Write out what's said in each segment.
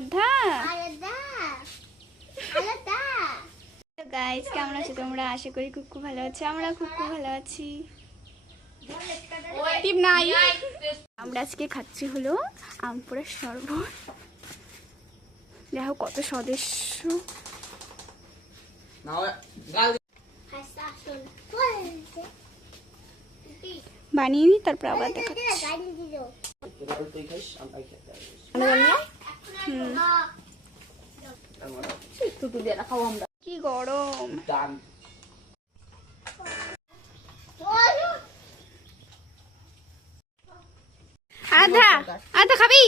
আরাধ্যা আলাদা। আলাদা। গাইস কেমন আছো তোমরা? আশা করি খুব খুব ভালো আছো। আমরা খুব খুব ভালো আছি। নাই। আমরা আজকে খাচ্ছি হলো আমপুরের শরবত। দেখো কত সদস্য। না গাল হাসা শুন বলছে বানিয়ে নিই তারপর আবার দেখাচ্ছি। কি গরম খাবি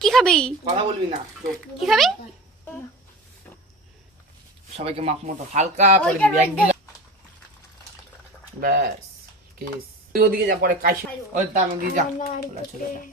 কি খাবি কথা বলবি না কি খাবি সবাইকে মাখ মতো হালকা করে দিবি এক ব্যাস কিস তুই ওদিকে যা পরে কাশি ওই তার ওদিকে যা আমি দেখি। আরাধ্যা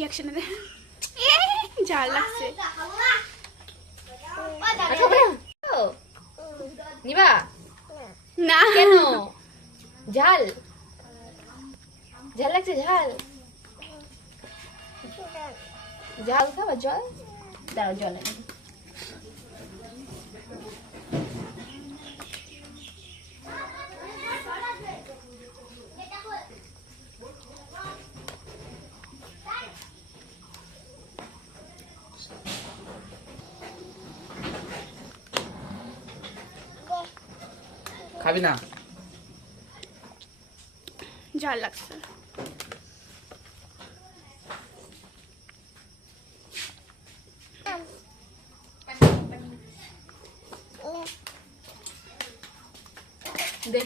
রিয়াকশন ঝাল লাগছে। নিবা? না। কেন? ঝাল। ঝাল লাগছে ঝাল? ঝাল খাবা জল? দাঁড়াও জল খাবি না? ঝাল লাগছে। দে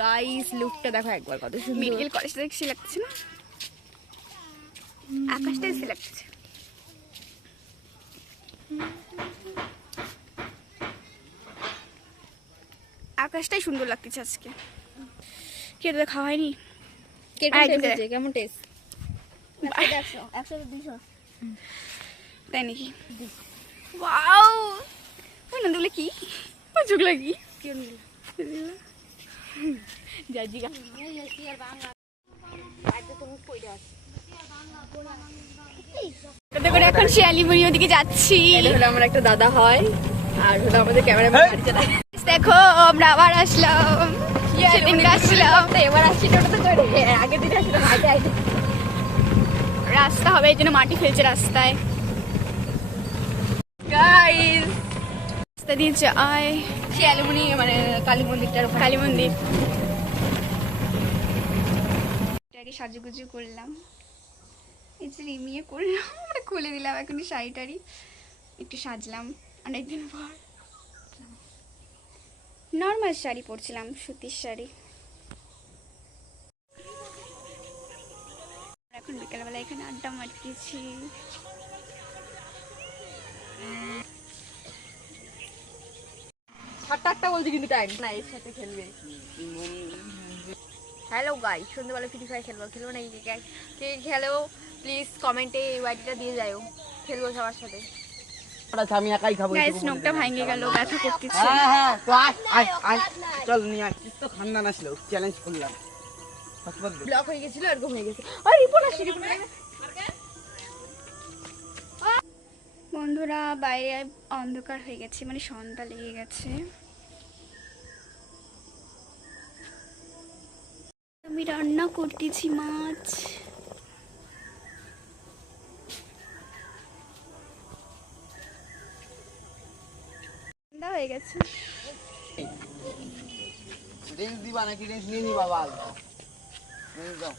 গাইস লুকটা দেখো একবার কত সুন্দর। মেডিকেল কলেজটা দেখছি লাগছে না? আকাশটাই সে লাগছে আকাশটাই সুন্দর লাগতেছে আজকে। কেটে খাওয়া হয়নি? কেমন টেস্ট তাই নাকি? ওয়াও ওই নন্দুগুলো কি? ওই কি? জাজি কত করে এখন শিয়ালিমুড়ি ওদিকে যাচ্ছি। হলো আমার একটা দাদা হয় আর হলো আমাদের চালায় দেখো আমরা আবার আসলাম। সেদিনকে আসলাম। এবার আসছি টোটো তো করে। আগের দিন আসলে হাইটে হাইটে রাস্তা হবে এই জন্য মাটি ফেলছে রাস্তায়। গাইস রাস্তা দিয়ে যায়। শিয়ালমুনি মানে কালী মন্দিরটার কালী মন্দির। এটাকে সাজুগুজু করলাম। এই যে রিমিয়ে করলাম আমরা খুলে দিলাম এখন শাড়ি টাড়ি একটু সাজলাম অনেকদিন পর। নর্মাল শাড়ি পরছিলাম সুতির শাড়ি। এখন বিকালবেলা এখানে আড্ডা মারতেছি। আটটা বলছে কিন্তু টাইম। না এর সাথে খেলবে। হ্যালো গাই সন্ধ্যেবেলা ফ্রি ফায়ার খেলব। খেলব না কে কে খেলো প্লিজ কমেন্টে এই ওয়াইটিটা দিয়ে যাও খেলব সবার সাথে। আমি একাই খাব গাইস নোকটা ভাঙে গেল ব্যথা করতেছে। হ্যাঁ হ্যাঁ তো আয় আয় আয়। চল নিয়ে আয়। তো খান্না না ছিল চ্যালেঞ্জ করলাম। ব্লক হয়ে গেছিল এরকম হয়ে গেছে। আর রিপন আসি রিপন বন্ধুরা বাইরে অন্ধকার হয়ে গেছে মানে সন্ধ্যা লেগে গেছে। আমি রান্না করতেছি মাছ। ঠান্ডা হয়ে গেছে। ড্রিঙ্কস দিবা নাকি? ড্রিঙ্কস নিয়ে নি বাবা রিলস দাও।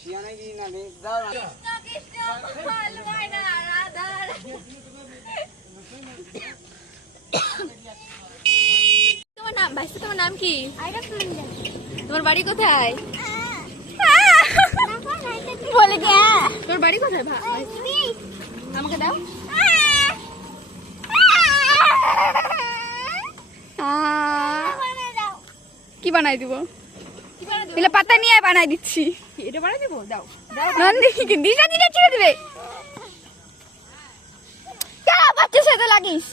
শিয়ানাই দিই না রে, দাও। তোমার নাম ভাইসা তোমার নাম কি? তোমার বাড়ি কোথায়? বলে কে তোমার বাড়ি কোথায় ভা তুমি আমাকে দাও। বানাই কি বানাই দিব? এগুলো পাতা নিয়ে বানাই দিচ্ছি। এটা বানাই দেবো? দাও। নন্দি দিশা ছেড়ে দিবে? কেন বাচ্চার সাথে লাগিস?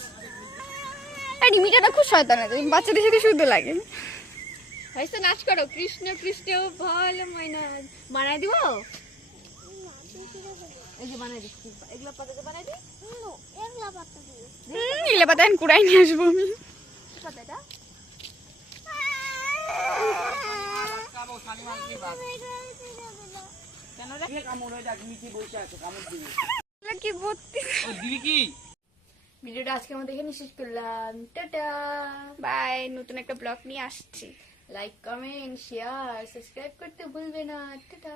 এই রিমিটাটা খুব শয়তান আছে বাচ্চাদের সাথে শুদ্ধ লাগে। ভাইসা নাচ করো। কৃষ্ণ কৃষ্ণ ভালো ময়না। বানাই দিব? এই বানাই দিচ্ছি। এগুলো পাতা দিয়ে হুম, এগুলো পাতা এখন কুড়াই নিয়ে আসব আমি। পাতাটা ভর্তি? দিবি কি? ভিডিওটা আজকে আমাদের এখানে শেষ করলাম। টাটা। বাই নতুন একটা ব্লগ নিয়ে আসছি। লাইক কমেন্ট শেয়ার সাবস্ক্রাইব করতে ভুলবে না। টাটা।